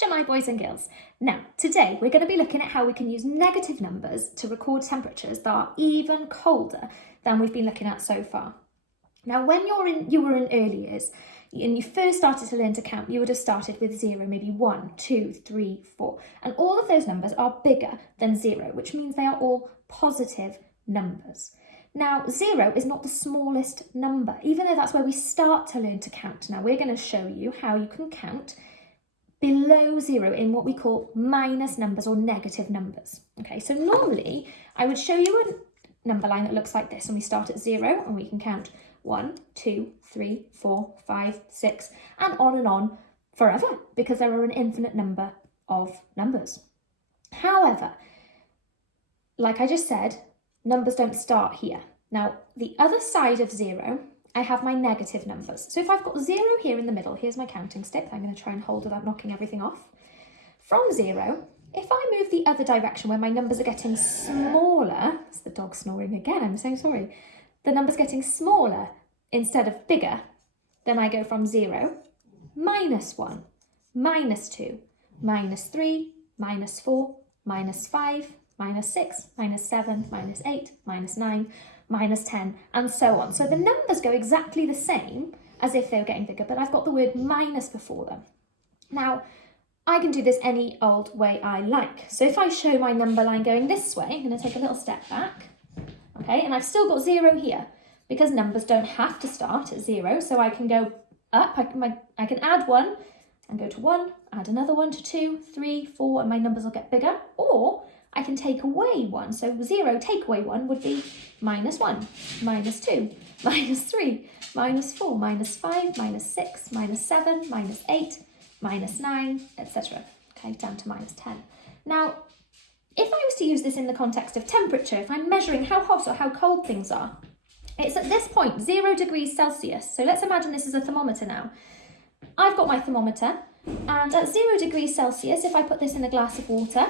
Shemai boys and girls. Now, today we're going to be looking at how we can use negative numbers to record temperatures that are even colder than we've been looking at so far. Now, when you were in early years and you first started to learn to count, you would have started with 0, maybe 1, 2, 3, 4. And all of those numbers are bigger than 0, which means they are all positive numbers. Now, 0 is not the smallest number, even though that's where we start to learn to count. Now, we're going to show you how you can count below 0 in what we call minus numbers or negative numbers. Okay, so normally I would show you a number line that looks like this, and we start at 0 and we can count 1, 2, 3, 4, 5, 6, and on forever, because there are an infinite number of numbers. However, like I just said, numbers don't start here. Now, the other side of 0, I have my negative numbers. So if I've got 0 here in the middle, here's my counting stick. I'm going to try and hold without knocking everything off. From 0, if I move the other direction where my numbers are getting smaller, it's the dog snoring again, I'm so sorry. The number's getting smaller instead of bigger, then I go from 0, minus 1, minus 2, minus 3, minus 4, minus 5, minus 6, minus 7, minus 8, minus 9, minus 10, and so on. So the numbers go exactly the same as if they were getting bigger, but I've got the word minus before them. Now, I can do this any old way I like. So if I show my number line going this way, I'm going to take a little step back, okay, and I've still got 0 here, because numbers don't have to start at 0, so I can go up, I can add 1, and go to 1, add another 1 to 2, 3, 4, and my numbers will get bigger, or I can take away 1. So 0 take away 1 would be minus 1, minus 2, minus 3, minus 4, minus 5, minus 6, minus 7, minus 8, minus 9, etc. Okay, down to minus 10. Now, if I was to use this in the context of temperature, if I'm measuring how hot or how cold things are, it's at this point 0 degrees Celsius. So let's imagine this is a thermometer now. I've got my thermometer, and at 0 degrees Celsius, if I put this in a glass of water,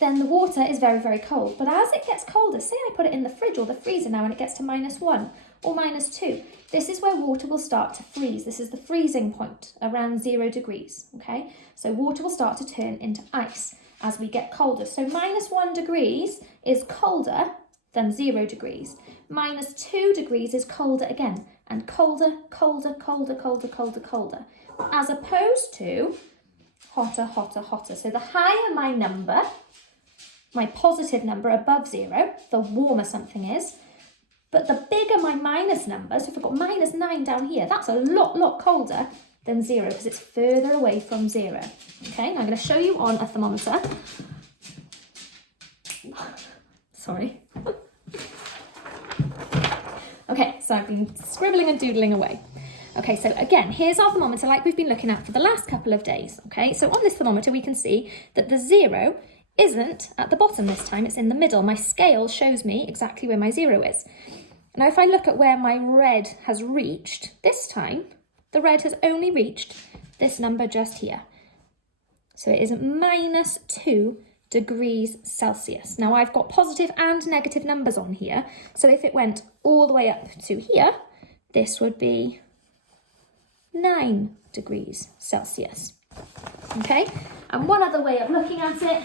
then the water is very, very cold. But as it gets colder, say I put it in the fridge or the freezer now and it gets to minus 1 or minus 2, this is where water will start to freeze. This is the freezing point around 0 degrees, okay? So water will start to turn into ice as we get colder. So minus 1 degrees is colder than 0 degrees. Minus 2 degrees is colder again, and colder, colder, colder, colder, colder, colder, as opposed to hotter, hotter, hotter. So the higher my number, my positive number above 0, the warmer something is. But the bigger my minus number, so if I've got minus 9 down here, that's a lot colder than 0 because it's further away from 0. Okay, now I'm going to show you on a thermometer. Sorry. Okay, so I've been scribbling and doodling away. Okay, so again, here's our thermometer like we've been looking at for the last couple of days. Okay, so on this thermometer, we can see that the 0 isn't at the bottom this time, it's in the middle. My scale shows me exactly where my 0 is. Now, if I look at where my red has reached, this time, the red has only reached this number just here. So it is minus 2 degrees Celsius. Now, I've got positive and negative numbers on here. So if it went all the way up to here, this would be 9 degrees Celsius. Okay, and one other way of looking at it,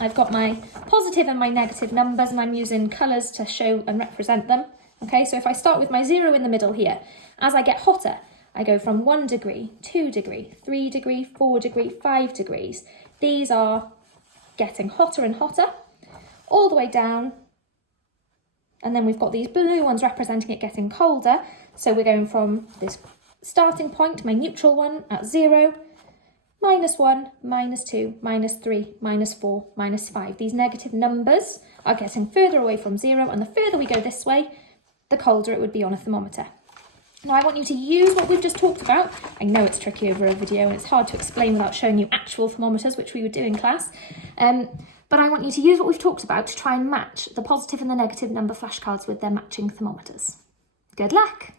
I've got my positive and my negative numbers, and I'm using colours to show and represent them. Okay, so if I start with my 0 in the middle here, as I get hotter, I go from 1 degree, 2 degree, 3 degree, 4 degree, 5 degrees. These are getting hotter and hotter, all the way down. And then we've got these blue ones representing it getting colder. So we're going from this starting point, my neutral one at 0, minus 1, minus 2, minus 3, minus 4, minus 5. These negative numbers are getting further away from 0, and the further we go this way, the colder it would be on a thermometer. Now, I want you to use what we've just talked about. I know it's tricky over a video and it's hard to explain without showing you actual thermometers, which we would do in class. But I want you to use what we've talked about to try and match the positive and the negative number flashcards with their matching thermometers. Good luck!